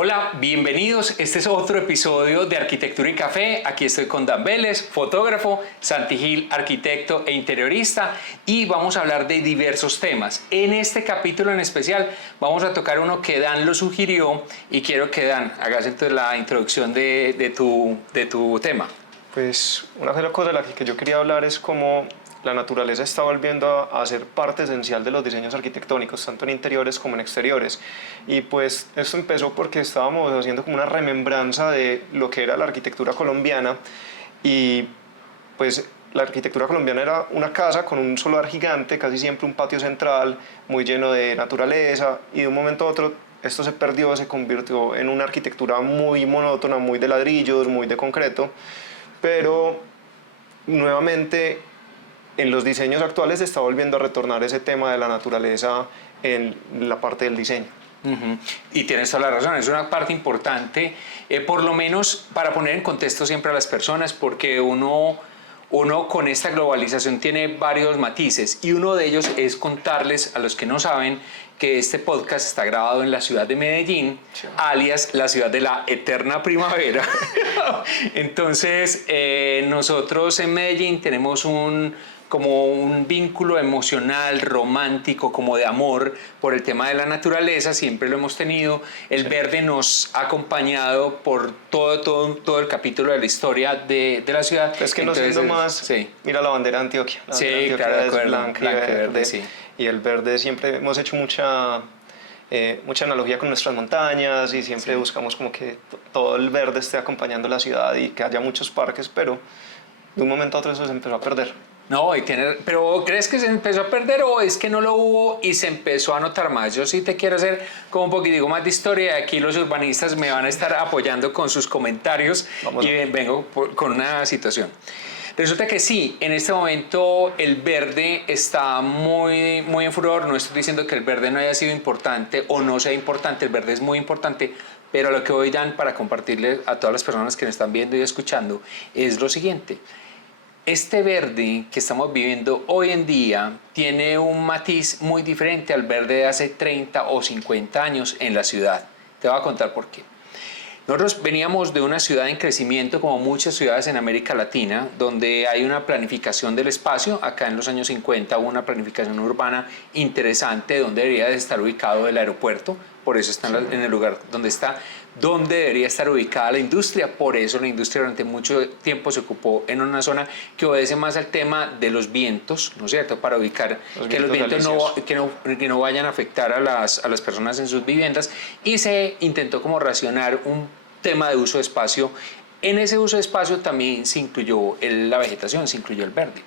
Hola, bienvenidos. Este es otro episodio de Arquitectura y Café. Aquí estoy con Dan Vélez, fotógrafo, Santi Gil, arquitecto e interiorista, y vamos a hablar de diversos temas. En este capítulo en especial vamos a tocar uno que Dan lo sugirió y quiero que Dan hagas entonces la introducción de tu tema. Pues una de las cosas de las que yo quería hablar es cómo la naturaleza está volviendo a ser parte esencial de los diseños arquitectónicos, tanto en interiores como en exteriores. Y pues esto empezó porque estábamos haciendo como una remembranza de lo que era la arquitectura colombiana, y pues la arquitectura colombiana era una casa con un solar gigante, casi siempre un patio central muy lleno de naturaleza, y de un momento a otro esto se perdió, se convirtió en una arquitectura muy monótona, muy de ladrillos, muy de concreto, pero nuevamente en los diseños actuales se está volviendo a retornar ese tema de la naturaleza en la parte del diseño. Y tienes toda la razón, es una parte importante, por lo menos para poner en contexto siempre a las personas, porque uno con esta globalización tiene varios matices, y uno de ellos es contarles a los que no saben que este podcast está grabado en la ciudad de Medellín, sí, alias la ciudad de la eterna primavera. Entonces, nosotros en Medellín tenemos como un vínculo emocional, romántico, como de amor por el tema de la naturaleza, siempre lo hemos tenido. El verde nos ha acompañado por todo el capítulo de la historia de la ciudad. Es que no siendo más, sí, mira la bandera de Antioquia. La bandera de Antioquia, claro, es blanca y verde, sí. Y el verde siempre hemos hecho mucha analogía con nuestras montañas, y siempre sí, buscamos como que todo el verde esté acompañando la ciudad y que haya muchos parques, pero de un momento a otro eso se empezó a perder. No, pero ¿crees que se empezó a perder o es que no lo hubo y se empezó a notar más? Yo sí te quiero hacer como un poquitico más de historia. Aquí los urbanistas me van a estar apoyando con sus comentarios. Y vengo con una situación. Resulta que sí, en este momento el verde está muy, muy en furor. No estoy diciendo que el verde no haya sido importante o no sea importante, el verde es muy importante, pero lo que hoy Dan para compartirle a todas las personas que me están viendo y escuchando es lo siguiente. Este verde que estamos viviendo hoy en día tiene un matiz muy diferente al verde de hace 30 o 50 años en la ciudad. Te voy a contar por qué. Nosotros veníamos de una ciudad en crecimiento, como muchas ciudades en América Latina, donde hay una planificación del espacio. Acá en los años 50 hubo una planificación urbana interesante donde debería de estar ubicado el aeropuerto, por eso está en el lugar donde está, donde debería estar ubicada la industria. Por eso la industria durante mucho tiempo se ocupó en una zona que obedece más al tema de los vientos, ¿no es cierto?, para ubicar que los vientos no vayan a afectar a las personas en sus viviendas, y se intentó como racionar un tema de uso de espacio. En ese uso de espacio también se incluyó la vegetación, se incluyó el verde.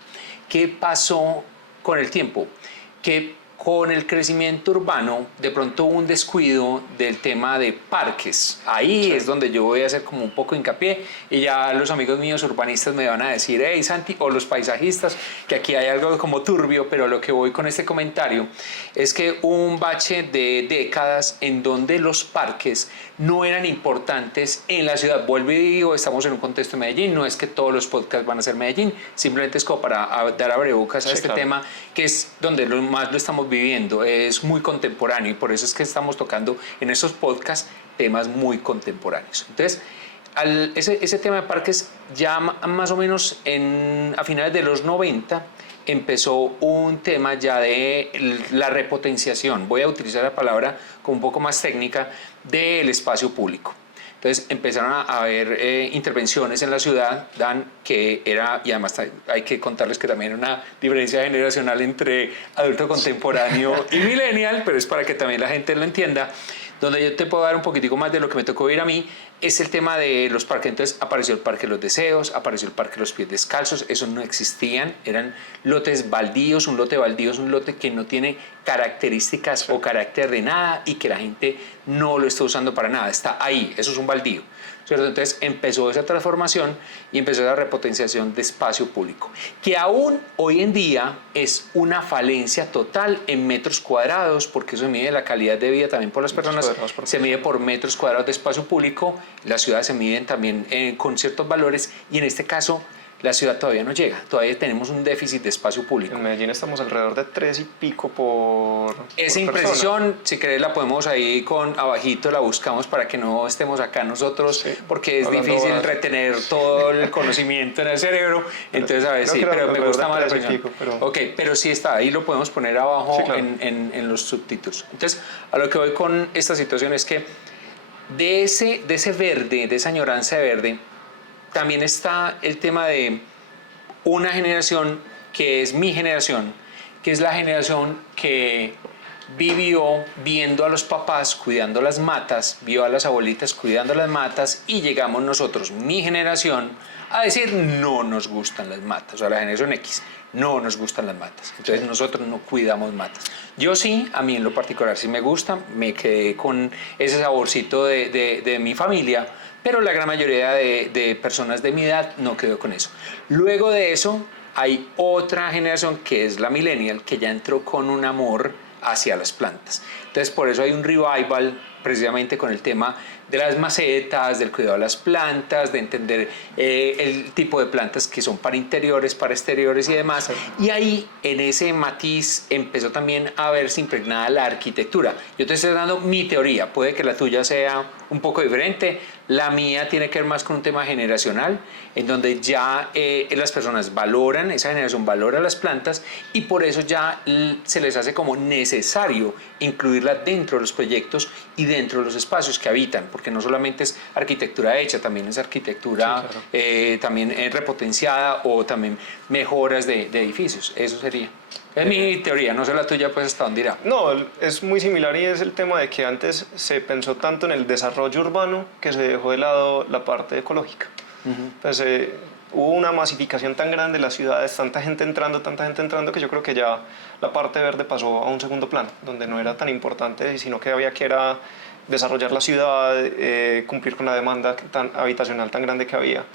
¿Qué pasó con el tiempo? Que con el crecimiento urbano, de pronto hubo un descuido del tema de parques. Ahí sí, es donde yo voy a hacer como un poco hincapié, y ya los amigos míos urbanistas me van a decir, hey Santi, o los paisajistas, que aquí hay algo como turbio, pero lo que voy con este comentario es que hubo un bache de décadas en donde los parques no eran importantes en la ciudad. Vuelvo y digo, estamos en un contexto de Medellín, no es que todos los podcasts van a ser Medellín, simplemente es como para dar abrebocas a este tema, que es donde más lo estamos viviendo, es muy contemporáneo, y por eso es que estamos tocando en estos podcasts temas muy contemporáneos. Entonces, ese tema de parques ya más o menos a finales de los 90 empezó un tema ya de la repotenciación, voy a utilizar la palabra como un poco más técnica, del espacio público. Entonces empezaron a haber intervenciones en la ciudad, Dan, que era, y además hay que contarles que también era una diferencia generacional entre adulto contemporáneo y millennial, pero es para que también la gente lo entienda. Donde yo te puedo dar un poquitico más de lo que me tocó vivir a mí, es el tema de los parques. Entonces apareció el Parque de los Deseos, apareció el Parque de los Pies Descalzos, esos no existían, eran lotes baldíos. Un lote baldío es un lote que no tiene características o carácter de nada y que la gente no lo está usando para nada, está ahí, eso es un baldío, ¿cierto? Entonces empezó esa transformación y empezó la repotenciación de espacio público, que aún hoy en día es una falencia total en metros cuadrados, porque eso se mide la calidad de vida también por las personas, se mide por metros cuadrados de espacio público. Las ciudades se miden también con ciertos valores, y en este caso la ciudad todavía no llega, todavía tenemos un déficit de espacio público. En Medellín estamos alrededor de 3 y pico por Esa por imprecisión, persona. si querés la podemos ahí con abajito, la buscamos para que no estemos acá nosotros, Sí, porque es hablando difícil barato. retener todo el conocimiento en el cerebro, entonces a ver, creo sí, que era pero me alrededor gusta de más la 3 y expresión. pico, pero- Ok, pero sí está, ahí lo podemos poner abajo Sí, claro. en los subtítulos. Entonces, a lo que voy con esta situación es que de ese verde, de esa añoranza de verde, también está el tema de una generación que es mi generación, que es la generación que vivió viendo a los papás cuidando las matas, vio a las abuelitas cuidando las matas y llegamos nosotros, mi generación, a decir no nos gustan las matas, o sea, la generación X, no nos gustan las matas. Entonces nosotros no cuidamos matas. Yo sí, a mí en lo particular sí me gusta, me quedé con ese saborcito de mi familia, pero la gran mayoría de personas de mi edad no quedó con eso. Luego de eso hay otra generación que es la millennial, que ya entró con un amor hacia las plantas. Entonces por eso hay un revival precisamente con el tema de las macetas, del cuidado de las plantas, de entender el tipo de plantas que son para interiores, para exteriores y demás. Y ahí, en ese matiz, empezó también a verse impregnada la arquitectura. Yo te estoy dando mi teoría, puede que la tuya sea un poco diferente. La mía tiene que ver más con un tema generacional, en donde ya las personas valoran, esa generación valora las plantas y por eso ya se les hace como necesario incluirla dentro de los proyectos y dentro de los espacios que habitan, porque no solamente es arquitectura hecha, también es arquitectura Sí, claro. también repotenciada o también mejoras de edificios. Eso sería. Es mi teoría, no sé la tuya, pues hasta dónde irá. No, es muy similar y es el tema de que antes se pensó tanto en el desarrollo urbano que se dejó de lado la parte ecológica. Pues, hubo una masificación tan grande en las ciudades, tanta gente entrando, que yo creo que ya la parte verde pasó a un segundo plano, donde no era tan importante, sino que había que era desarrollar la ciudad, cumplir con la demanda habitacional tan grande que había.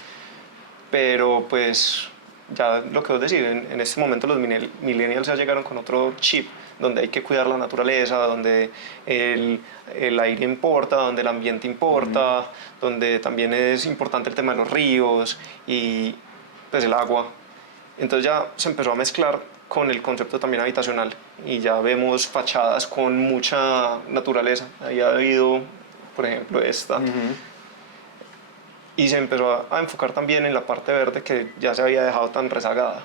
Pero pues ya lo que vos decís, en este momento los millennials ya llegaron con otro chip, donde hay que cuidar la naturaleza, donde el aire importa, donde el ambiente importa, donde también es importante el tema de los ríos y pues el agua. Entonces ya se empezó a mezclar con el concepto también habitacional y ya vemos fachadas con mucha naturaleza. Ahí ha habido, por ejemplo, esta. Y se empezó a enfocar también en la parte verde que ya se había dejado tan rezagada.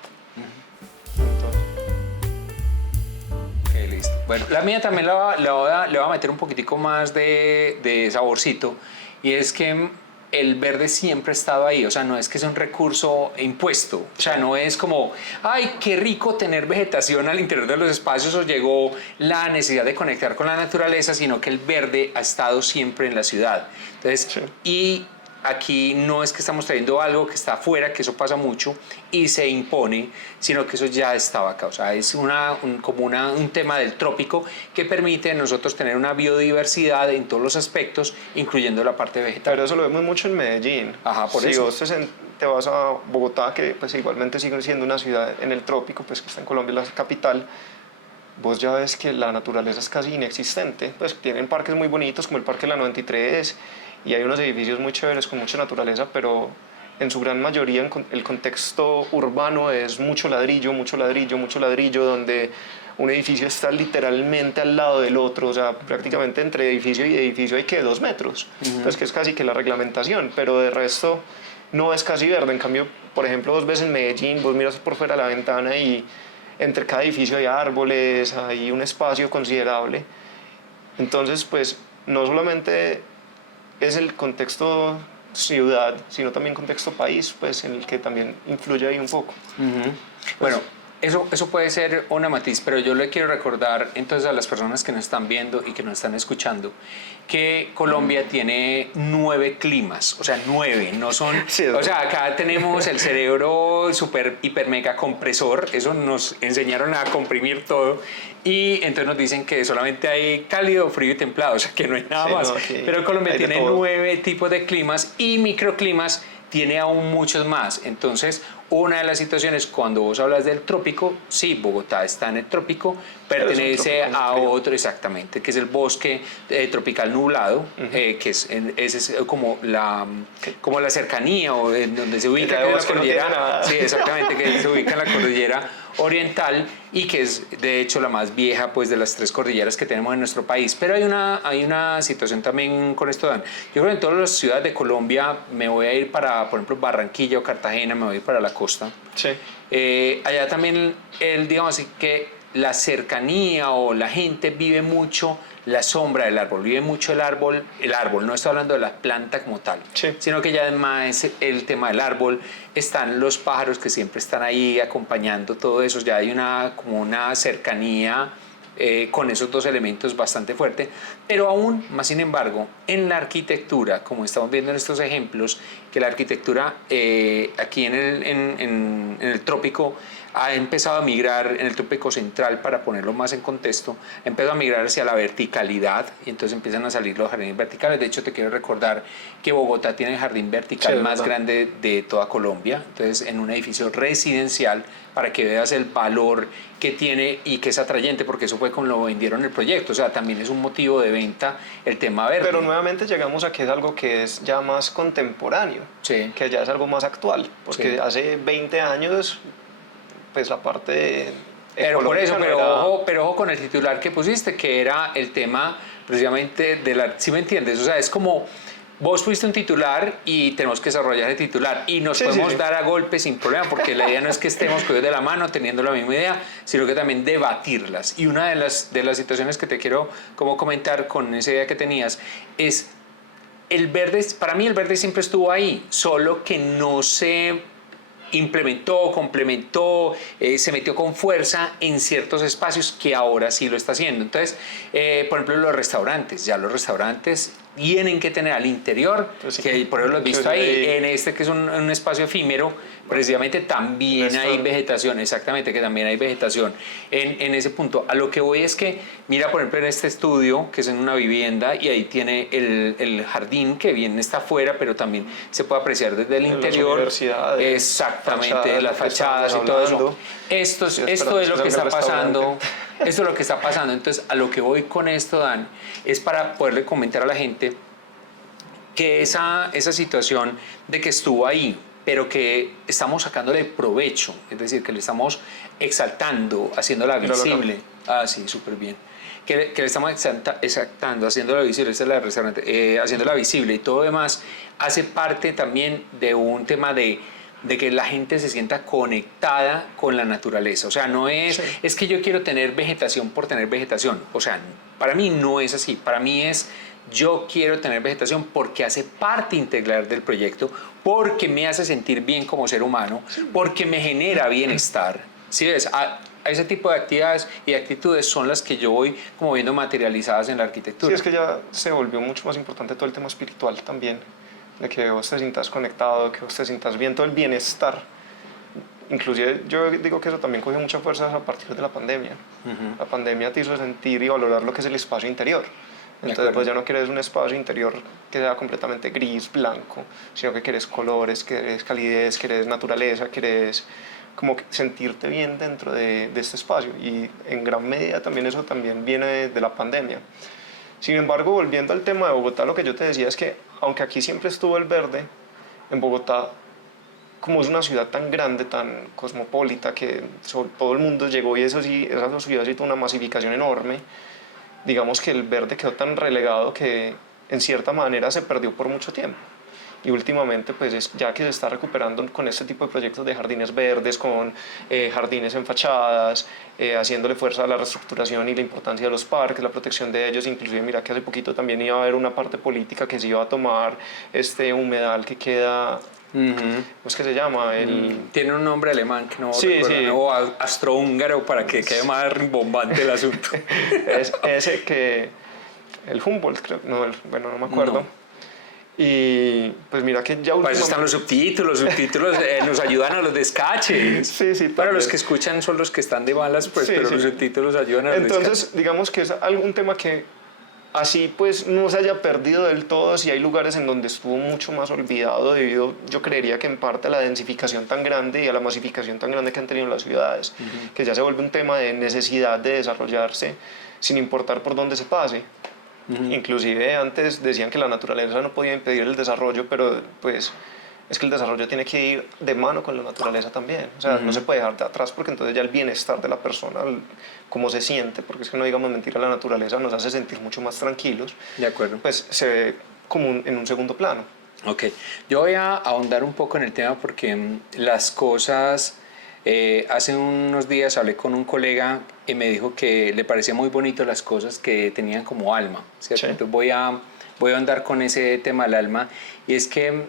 Ok, listo. Bueno, la mía también le voy a meter un poquitico más de saborcito y es que el verde siempre ha estado ahí, o sea, no es que es un recurso impuesto, o sea, no es como, ay, qué rico tener vegetación al interior de los espacios o llegó la necesidad de conectar con la naturaleza, sino que el verde ha estado siempre en la ciudad. Entonces, Sí. y aquí no es que estamos trayendo algo que está afuera, que eso pasa mucho y se impone, sino que eso ya estaba acá. O sea, es un tema del trópico que permite a nosotros tener una biodiversidad en todos los aspectos, incluyendo la parte vegetal. Pero eso lo vemos mucho en Medellín. Ajá, por si eso. vos te vas a Bogotá, que pues igualmente sigue siendo una ciudad en el trópico, pues que está en Colombia, la capital, vos ya ves que la naturaleza es casi inexistente. Pues tienen parques muy bonitos como el Parque de la 93 y hay unos edificios muy chéveres con mucha naturaleza, pero en su gran mayoría el contexto urbano es mucho ladrillo, mucho ladrillo, mucho ladrillo, donde un edificio está literalmente al lado del otro, o sea, prácticamente entre edificio y edificio hay que 2 metros, entonces que es casi que la reglamentación, pero de resto no es casi verde. En cambio, por ejemplo, vos ves en Medellín, vos miras por fuera de la ventana y entre cada edificio hay árboles, hay un espacio considerable. Entonces, pues, no solamente es el contexto ciudad, sino también contexto país, pues, en el que también influye ahí un poco. Bueno, eso puede ser una matiz, pero yo le quiero recordar entonces a las personas que nos están viendo y que nos están escuchando que Colombia tiene 9 climas, o sea, 9, no son... Sí, o sea, acá tenemos el cerebro super, hiper, mega compresor, eso nos enseñaron a comprimir todo y entonces nos dicen que solamente hay cálido, frío y templado, o sea, que no hay nada Sí, más. no, sí, Pero Colombia hay de tiene todo. 9 tipos de climas y microclimas tiene aún muchos más. Entonces, una de las situaciones cuando vos hablas del trópico, sí, Bogotá está en el trópico, pertenece a otro, exactamente, que es el bosque tropical nublado, que ese es como la cercanía o en donde se ubica que la cordillera, sí, exactamente, que se ubica en la cordillera oriental y que es de hecho la más vieja pues de las 3 cordilleras que tenemos en nuestro país. Pero hay una situación también con esto, Dan. Yo creo que en todas las ciudades de Colombia me voy a ir para, por ejemplo, Barranquilla o Cartagena, me voy a ir para la costa. Sí. Allá también, digamos así que la cercanía o la gente vive mucho la sombra del árbol, vive mucho el árbol, no estoy hablando de la planta como tal, sí, sino que ya además el tema del árbol, están los pájaros que siempre están ahí acompañando todo eso, ya hay como una cercanía con esos 2 elementos bastante fuerte, pero aún más sin embargo, en la arquitectura, como estamos viendo en estos ejemplos, que la arquitectura aquí en el trópico ha empezado a migrar, en el trópico central, para ponerlo más en contexto, ha empezado a migrar hacia la verticalidad y entonces empiezan a salir los jardines verticales. De hecho, te quiero recordar que Bogotá tiene el jardín vertical más grande de toda Colombia, entonces en un edificio residencial, para que veas el valor que tiene y que es atrayente, porque eso fue como lo vendieron el proyecto, o sea, también es un motivo de venta el tema verde. Pero nuevamente llegamos a que es algo que es ya más contemporáneo, sí, que ya es algo más actual, porque sí, hace 20 años pues la parte pero por eso, pero ojo con el titular que pusiste, que era el tema precisamente de la, ¿sí me entiendes? O sea, es como vos fuiste un titular y tenemos que desarrollar el titular y nos podemos dar a golpes sin problema, porque la idea no es que estemos cogidos de la mano teniendo la misma idea, sino que también debatirlas. Y una de las situaciones que te quiero como comentar con esa idea que tenías es el verde. Para mí el verde siempre estuvo ahí, solo que no se implementó, complementó, se metió con fuerza en ciertos espacios que ahora sí lo está haciendo. Entonces, por ejemplo, los restaurantes tienen que tener al interior, pues sí, que por eso lo has visto ahí, en este que es un espacio efímero, precisamente también hay vegetación, exactamente, que también hay vegetación en ese punto. A lo que voy es que, mira, por ejemplo, en este estudio, que es en una vivienda, y ahí tiene el jardín, que bien está afuera, pero también se puede apreciar desde el interior. Exactamente, las fachadas y todo eso. Esto es lo que está pasando. Esto es lo que está pasando. Entonces, a lo que voy con esto, Dan, es para poderle comentar a la gente que esa situación de que estuvo ahí, pero que estamos sacándole provecho, es decir, que le estamos exaltando, haciéndola visible. Ah, sí, súper bien. Que le estamos exaltando, haciéndola visible, esta es la restaurante, haciéndola visible y todo demás, hace parte también de un tema de que la gente se sienta conectada con la naturaleza. O sea, no es, es que yo quiero tener vegetación por tener vegetación. O sea, para mí no es así. Para mí es, yo quiero tener vegetación porque hace parte integral del proyecto, porque me hace sentir bien como ser humano, porque me genera bienestar. ¿Sí ves? A ese tipo de actividades y actitudes son las que yo voy como viendo materializadas en la arquitectura. Sí, es que ya se volvió mucho más importante todo el tema espiritual también, de que vos te sientas conectado, que vos te sientas bien, todo el bienestar. Inclusive yo digo que eso también cogió mucha fuerza a partir de la pandemia. La pandemia te hizo sentir y valorar lo que es el espacio interior. Entonces pues ya no quieres un espacio interior que sea completamente gris, blanco, sino que quieres colores, quieres calidez, quieres naturaleza, quieres como sentirte bien dentro de este espacio. Y en gran medida también eso también viene de la pandemia. Sin embargo, volviendo al tema de Bogotá, lo que yo te decía es que, aunque aquí siempre estuvo el verde, en Bogotá, como es una ciudad tan grande, tan cosmopolita, que todo el mundo llegó y eso sí, esa ciudad sí tuvo una masificación enorme, digamos que el verde quedó tan relegado que en cierta manera se perdió por mucho tiempo. Y últimamente, pues ya que se está recuperando con este tipo de proyectos de jardines verdes, con jardines en fachadas, haciéndole fuerza a la reestructuración y la importancia de los parques, la protección de ellos. Inclusive mira que hace poquito también iba a haber una parte política que se iba a tomar este humedal que queda, ¿cómo es que se llama? Tiene un nombre alemán que no recuerdo, o astrohúngaro, para que quede más rimbombante el asunto. Es ese que, el Humboldt, creo, bueno, no me acuerdo. No. Y pues mira que ya últimamente... están los subtítulos nos ayudan a los descaches. Sí, para los que escuchan son los que están de malas, pues, pero los subtítulos ayudan a los descaches. Entonces, digamos que es algún tema que así pues no se haya perdido del todo, sí hay lugares en donde estuvo mucho más olvidado debido, yo creería que en parte a la densificación tan grande y a la masificación tan grande que han tenido las ciudades, que ya se vuelve un tema de necesidad de desarrollarse sin importar por dónde se pase. Inclusive antes decían que la naturaleza no podía impedir el desarrollo, pero pues es que el desarrollo tiene que ir de mano con la naturaleza también. O sea, no se puede dejar de atrás porque entonces ya el bienestar de la persona, cómo se siente, porque es que no digamos mentira, la naturaleza nos hace sentir mucho más tranquilos. De acuerdo. Pues se ve como en un segundo plano. Ok, yo voy a ahondar un poco en el tema porque las cosas, hace unos días hablé con un colega y me dijo que le parecía muy bonito las cosas que tenían como alma, ¿cierto? Sí. Entonces voy a ahondar con ese tema del alma, y es que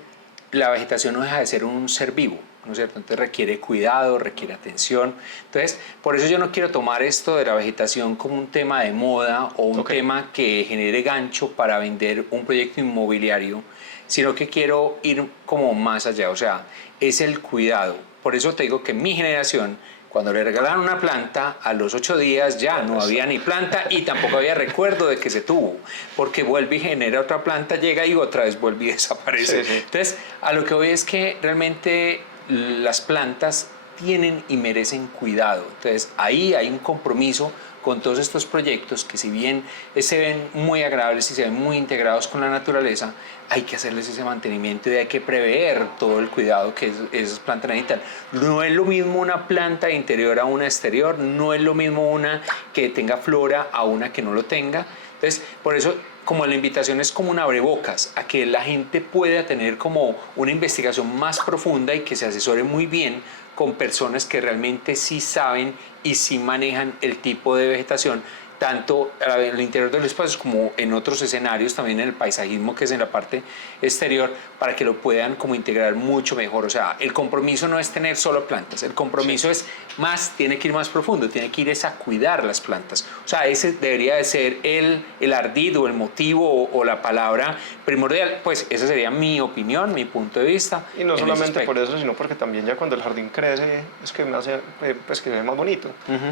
la vegetación no deja de ser un ser vivo, ¿no es cierto? Entonces requiere cuidado, requiere atención. Entonces, por eso yo no quiero tomar esto de la vegetación como un tema de moda o un tema que genere gancho para vender un proyecto inmobiliario, sino que quiero ir como más allá, o sea, es el cuidado. Por eso te digo que en mi generación, cuando le regalaron una planta, a los 8 días ya no había ni planta y tampoco había recuerdo de que se tuvo, porque vuelve y genera otra planta, llega y otra vez vuelve y desaparece. Sí. Entonces, a lo que voy es que realmente las plantas tienen y merecen cuidado. Entonces, ahí hay un compromiso con todos estos proyectos que, si bien se ven muy agradables y se ven muy integrados con la naturaleza, hay que hacerles ese mantenimiento y hay que prever todo el cuidado que esas plantas necesitan. No es lo mismo una planta de interior a una exterior, no es lo mismo una que tenga flora a una que no lo tenga. Entonces, por eso, como la invitación es como un abrebocas a que la gente pueda tener como una investigación más profunda y que se asesore muy bien con personas que realmente sí saben y sí manejan el tipo de vegetación, tanto en el interior de los espacios como en otros escenarios, también en el paisajismo, que es en la parte exterior, para que lo puedan como integrar mucho mejor. O sea, el compromiso no es tener solo plantas, el compromiso es más, tiene que ir más profundo, tiene que ir es a cuidar las plantas. O sea, ese debería de ser el ardid o el motivo o la palabra primordial. Pues esa sería mi opinión, mi punto de vista. Y no solamente por eso, sino porque también ya cuando el jardín crece es que me hace, pues que se ve más bonito.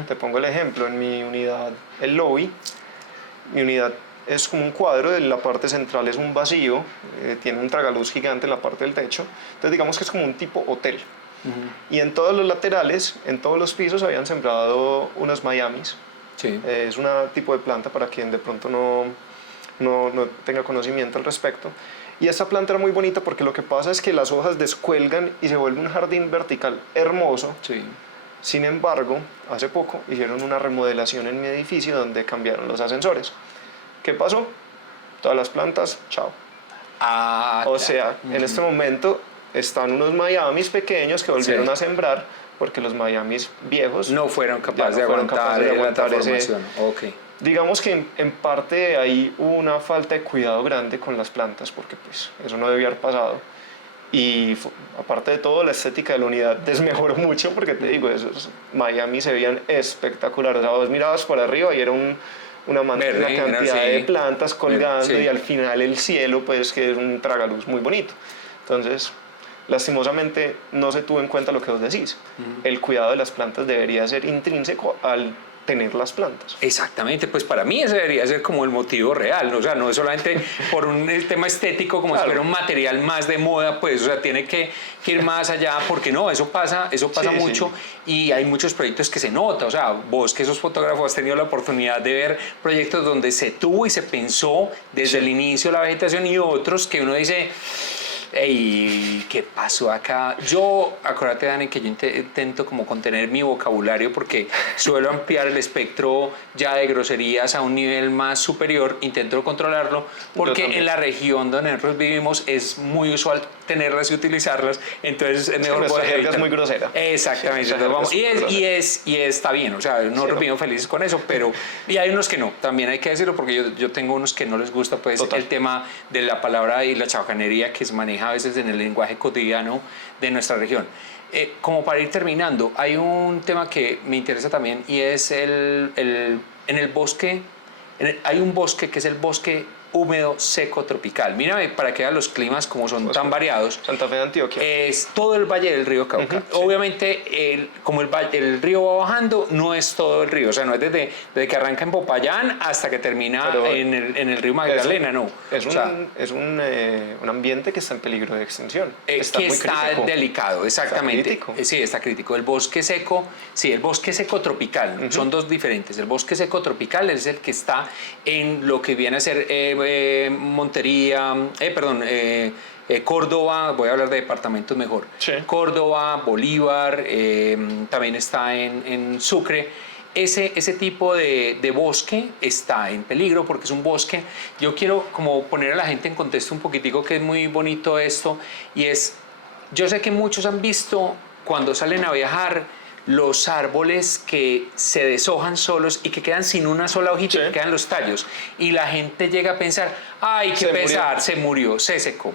Te pongo el ejemplo, en mi unidad, el lobby, mi unidad es como un cuadro, en la parte central es un vacío, tiene un tragaluz gigante en la parte del techo, entonces digamos que es como un tipo hotel. Y en todos los laterales, en todos los pisos habían sembrado unos Miamis. Sí. Es un tipo de planta para quien de pronto no tenga conocimiento al respecto. Y esta planta era muy bonita porque lo que pasa es que las hojas descuelgan y se vuelve un jardín vertical hermoso. Sí. Sin embargo, hace poco hicieron una remodelación en mi edificio donde cambiaron los ascensores. ¿Qué pasó? Todas las plantas, chao. O sea, en este momento están unos Miamis pequeños que volvieron a sembrar porque los Miamis viejos no fueron capaces de aguantar la transformación. Okay. Digamos que en parte ahí hubo una falta de cuidado grande con las plantas porque pues eso no debía haber pasado. Y aparte de todo, la estética de la unidad desmejoró mucho porque te digo, esos Miami se veían espectaculares. O sea, vos mirabas por arriba y era una cantidad de plantas colgando y al final el cielo, pues que es un tragaluz muy bonito. Entonces, lastimosamente no se tuvo en cuenta lo que vos decís. El cuidado de las plantas debería ser intrínseco al tener las plantas. Exactamente, pues para mí ese debería ser como el motivo real, ¿no? O sea, no es solamente por un tema estético como si fuera un material más de moda, pues, o sea, tiene que ir más allá, porque no, eso pasa mucho y hay muchos proyectos que se nota, o sea, vos que sos fotógrafo has tenido la oportunidad de ver proyectos donde se tuvo y se pensó desde el inicio la vegetación y otros que uno dice... Ey, ¿qué pasó acá? Yo, acuérdate, Dani, que yo intento como contener mi vocabulario porque suelo ampliar el espectro ya de groserías a un nivel más superior, intento controlarlo, porque en la región donde nosotros vivimos es muy usual tenerlas y utilizarlas, entonces es mejor... Nuestra jerga es muy grosera. Exactamente, entonces vamos, y está bien, o sea, nosotros vivimos felices con eso, pero y hay unos que no, también hay que decirlo, porque yo tengo unos que no les gusta pues el tema de la palabra y la chabacanería que se maneja a veces en el lenguaje cotidiano de nuestra región. Como para ir terminando, hay un tema que me interesa también y es en el bosque, hay un bosque que es el bosque húmedo, seco, tropical. Mírame para que vean los climas como son tan variados. Santa Fe de Antioquia. Es todo el valle del río Cauca. Sí. Obviamente, como el río va bajando, no es todo el río. O sea, no es desde que arranca en Popayán hasta que termina en el río Magdalena, no. Es un ambiente que está en peligro de extinción. Está muy está crítico. delicado, exactamente. Está crítico. Sí, está crítico. El bosque seco, sí, el bosque seco tropical, son dos diferentes. El bosque seco tropical es el que está en lo que viene a ser Montería, Córdoba, voy a hablar de departamentos mejor. Sí. Córdoba, Bolívar, también está en Sucre. Ese tipo de bosque está en peligro porque es un bosque. Yo quiero como poner a la gente en contexto un poquitico, que es muy bonito esto, y es, yo sé que muchos han visto cuando salen a viajar los árboles que se deshojan solos y que quedan sin una sola hojita, Sí. que quedan los tallos. Y la gente llega a pensar, ay, qué pesar, se murió, se secó.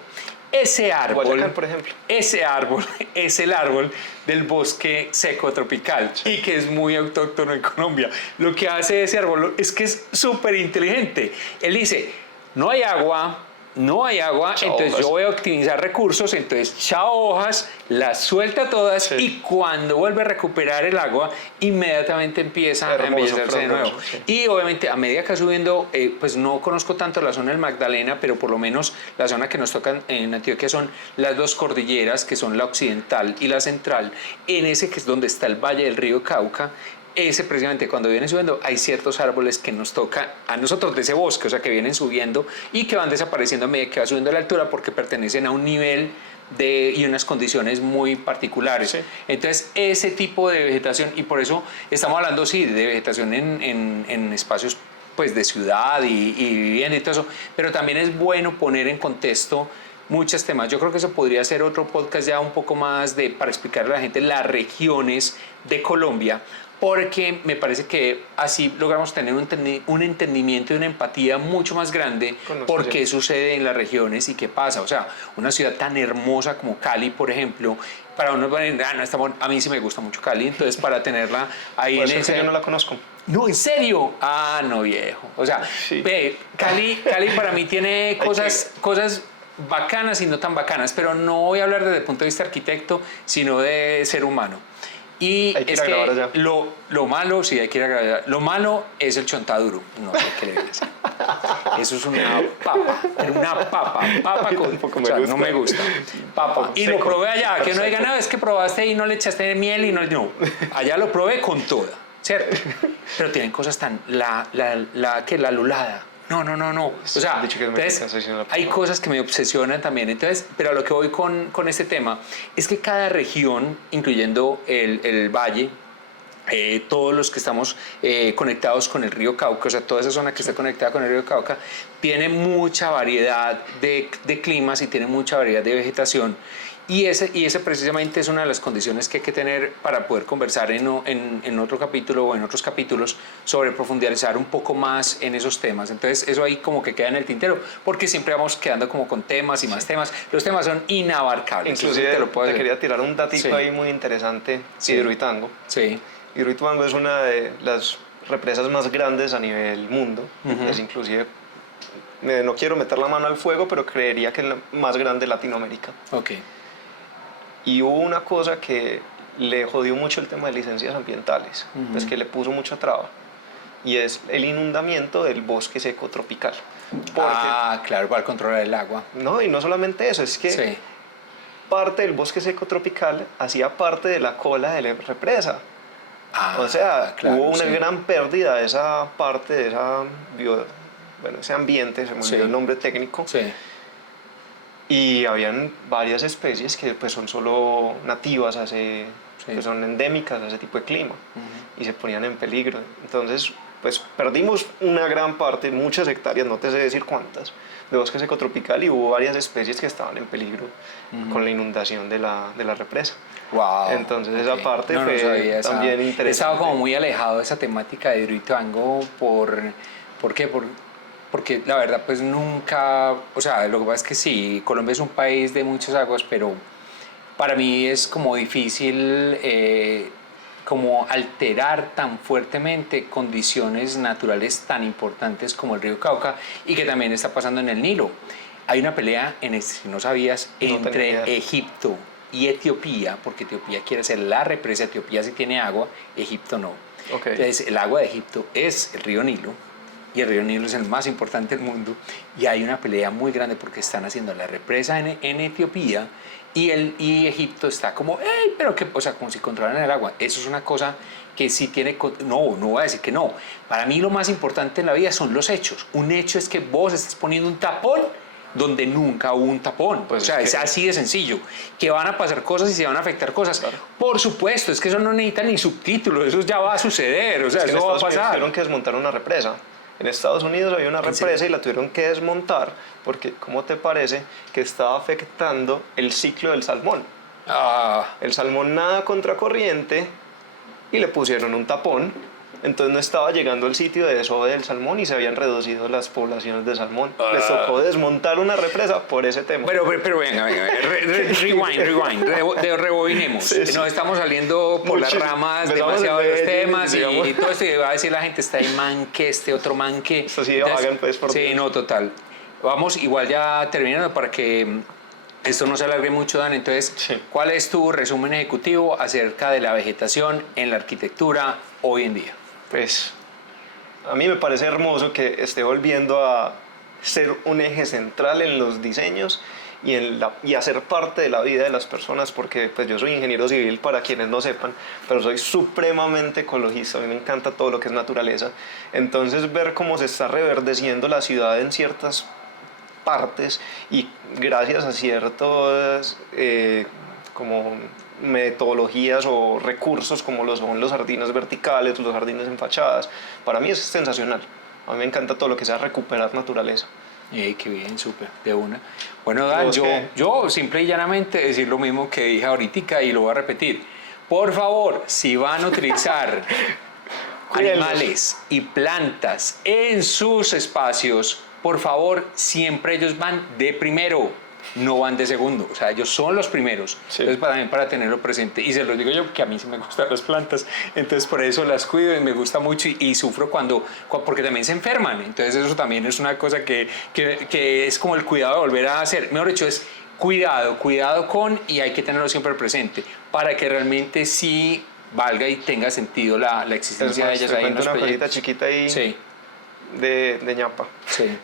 Ese árbol, Guayacán, por ejemplo. ese árbol es el árbol del bosque seco tropical y que es muy autóctono en Colombia. Lo que hace ese árbol es que es súper inteligente. Él dice, no hay agua, Chao entonces hojas. yo voy a optimizar recursos, entonces chao hojas, las suelta todas Sí. y cuando vuelve a recuperar el agua, inmediatamente empieza a Hermoso, embellecerse de nuevo. frondoso, sí. Y obviamente a medida que va subiendo, pues no conozco tanto la zona del Magdalena, pero por lo menos la zona que nos toca en Antioquia son las dos cordilleras, que son la occidental y la central, en ese que es donde está el valle del río Cauca. Ese precisamente cuando viene subiendo hay ciertos árboles que nos toca a nosotros de ese bosque, o sea que vienen subiendo y que van desapareciendo a medida que va subiendo la altura porque pertenecen a un nivel y unas condiciones muy particulares. Sí. Entonces ese tipo de vegetación, y por eso estamos hablando sí de vegetación en espacios pues de ciudad y vivienda y todo eso, pero también es bueno poner en contexto muchos temas. Yo creo que eso podría ser otro podcast ya un poco más para explicarle a la gente las regiones de Colombia, porque me parece que así logramos tener un entendimiento y una empatía mucho más grande por qué sucede en las regiones y qué pasa. O sea, una ciudad tan hermosa como Cali, por ejemplo, para unos van a decir, a mí sí me gusta mucho Cali, entonces para tenerla ahí Pues en es que ese... yo no la conozco. No, ¿en serio? Ah, no, viejo. O sea, Sí. ve, Cali para mí tiene cosas bacanas y no tan bacanas, pero no voy a hablar desde el punto de vista arquitecto, sino de ser humano. Y Hay que ir es a grabar que allá. lo malo, sí, hay que ir a grabar allá. Lo malo es el chontaduro. No sé qué le voy a decir. Eso es una papa A mí con... tampoco o me sea, gusta. no me gusta. Papa. Y Seco, lo probé allá, que no súper digan, seco. no, es que probaste y no le echaste miel y no. Allá lo probé con toda, ¿cierto? Pero tienen cosas tan... La lulada. No. O sea, Dicho que es entonces, mexicana, sí, no la hay probé. cosas que me obsesionan también. Entonces, pero a lo que voy con este tema es que cada región, incluyendo el valle, todos los que estamos conectados con el río Cauca, o sea, toda esa zona que está conectada con el río Cauca, tiene mucha variedad de climas y tiene mucha variedad de vegetación. Y ese precisamente es una de las condiciones que hay que tener para poder conversar en otro capítulo o en otros capítulos sobre profundizar un poco más en esos temas. Entonces eso ahí como que queda en el tintero, porque siempre vamos quedando como con temas y más temas. Los temas son inabarcables. Inclusive eso te quería tirar un datito Sí. ahí muy interesante, Sí. Hidroituango. Sí, Hidroituango es una de las represas más grandes a nivel mundo. Es inclusive, no quiero meter la mano al fuego, pero creería que es la más grande de Latinoamérica. ok. Y hubo una cosa que le jodió mucho el tema de licencias ambientales, pues que le puso mucha traba, y es el inundamiento del bosque seco tropical. Porque, Claro, para controlar el agua. no, y no solamente eso, es que Sí. parte del bosque seco tropical hacía parte de la cola de la represa. O sea, Claro, hubo una sí. gran pérdida de esa parte, de ese ambiente, se me olvidó Sí. el nombre técnico, Sí. y habían varias especies que pues son solo nativas, que son endémicas a ese tipo de clima, y se ponían en peligro. Entonces, pues perdimos una gran parte, muchas hectáreas, no te sé decir cuántas, de bosque seco tropical, y hubo varias especies que estaban en peligro con la inundación de la represa. Wow. Entonces esa parte No fue sabía también interesante. He estado como muy alejado de esa temática de Hidroituango ¿por qué? Porque la verdad pues nunca, o sea, lo que pasa es que sí, Colombia es un país de muchas aguas, pero para mí es como difícil como alterar tan fuertemente condiciones naturales tan importantes como el río Cauca y que también está pasando en el Nilo. Hay una pelea, si no sabías, entre Egipto y Etiopía, porque Etiopía quiere hacer la represa. Etiopía sí tiene agua, Egipto no. Okay. Entonces el agua de Egipto es el río Nilo y el río Nilo es el más importante del mundo y hay una pelea muy grande porque están haciendo la represa en Etiopía y Egipto está como, ¡ey! Pero que, o sea, como si controlaran el agua. Eso es una cosa que sí tiene, no voy a decir que no. Para mí lo más importante en la vida son los hechos. Un hecho es que vos estás poniendo un tapón donde nunca hubo un tapón. Pues o sea, es así de sencillo. Que van a pasar cosas y se van a afectar cosas. Claro. Por supuesto, es que eso no necesita ni subtítulos, eso ya va a suceder, o sea, eso va a pasar. Tuvieron que desmontar una represa. En Estados Unidos había una represa y la tuvieron que desmontar porque, ¿cómo te parece que estaba afectando el ciclo del salmón? El salmón nada contracorriente y le pusieron un tapón. Entonces no estaba llegando al sitio de desove del salmón y se habían reducido las poblaciones de salmón. Les tocó desmontar una represa por ese tema. Pero venga, rewind, rebobinemos. Sí. Nos estamos saliendo por las ramas demasiado de los temas y todo esto. Y va a decir la gente, está ahí manque, otro manque. Eso sí, hagan pues por sí, Dios. No, total. Vamos igual ya terminando para que esto no se alargue mucho, Dan. Entonces, sí. ¿Cuál es tu resumen ejecutivo acerca de la vegetación en la arquitectura hoy en día? Pues a mí me parece hermoso que esté volviendo a ser un eje central en los diseños y a ser parte de la vida de las personas, porque pues yo soy ingeniero civil para quienes no sepan, pero soy supremamente ecologista, a mí me encanta todo lo que es naturaleza. Entonces ver cómo se está reverdeciendo la ciudad en ciertas partes y gracias a ciertos como metodologías o recursos como son los jardines verticales, los jardines en fachadas, para mí es sensacional. A mí me encanta todo lo que sea recuperar naturaleza. Qué bien, súper, de una. Bueno, Dan, yo simple y llanamente decir lo mismo que dije ahorita y lo voy a repetir. Por favor, si van a utilizar animales y plantas en sus espacios, por favor, siempre ellos van de primero. No van de segundo, o sea, ellos son los primeros. Sí. Entonces, también para tenerlo presente. Y se los digo yo, que a mí sí me gustan las plantas, entonces por eso las cuido y me gusta mucho y sufro porque también se enferman. Entonces eso también es una cosa que es como el cuidado de volver a hacer. Mejor dicho, es cuidado con y hay que tenerlo siempre presente para que realmente sí valga y tenga sentido la existencia de ellas ahí en los proyectos. Una cosita chiquita ahí sí. de ñapa. Sí.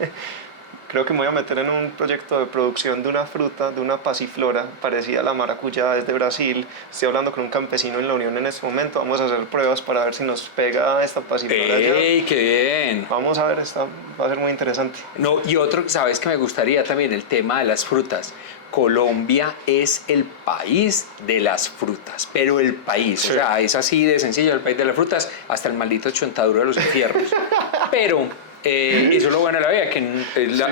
Creo que me voy a meter en un proyecto de producción de una fruta, de una pasiflora parecida a la maracuyá, desde Brasil. Estoy hablando con un campesino en la Unión en este momento. Vamos a hacer pruebas para ver si nos pega esta pasiflora. ¡Ey, qué bien! Vamos a ver, va a ser muy interesante. No, y otro, ¿sabes que me gustaría también? El tema de las frutas. Colombia es el país de las frutas, pero el país, sí. O sea, es así de sencillo, el país de las frutas, hasta el maldito chontaduro de los infiernos. Pero eso es lo bueno de la vida, que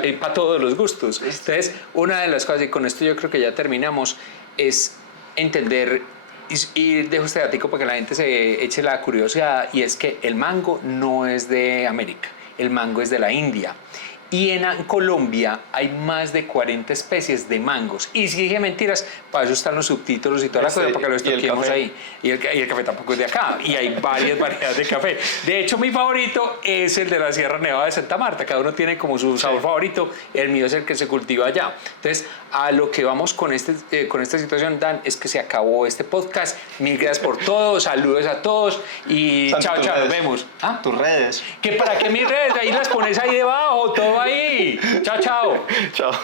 es para todos los gustos. Entonces, una de las cosas, y con esto yo creo que ya terminamos, es entender, y dejo este datico para que la gente se eche la curiosidad, y es que el mango no es de América, el mango es de la India. Y en Colombia hay más de 40 especies de mangos. Y si dije mentiras, para eso están los subtítulos y toda la cosa, para que lo estoquemos ahí. Y el café tampoco es de acá. Y hay varias variedades de café. De hecho, mi favorito es el de la Sierra Nevada de Santa Marta. Cada uno tiene como su sabor favorito. El mío es el que se cultiva allá. Entonces, a lo que vamos con esta situación, Dan, es que se acabó este podcast. Mil gracias por todo. Saludos a todos. Y chao, nos vemos. ¿Ah? Tus redes. ¿Que para qué mis redes? Ahí las pones ahí debajo, todo ahí. Chao. Chao.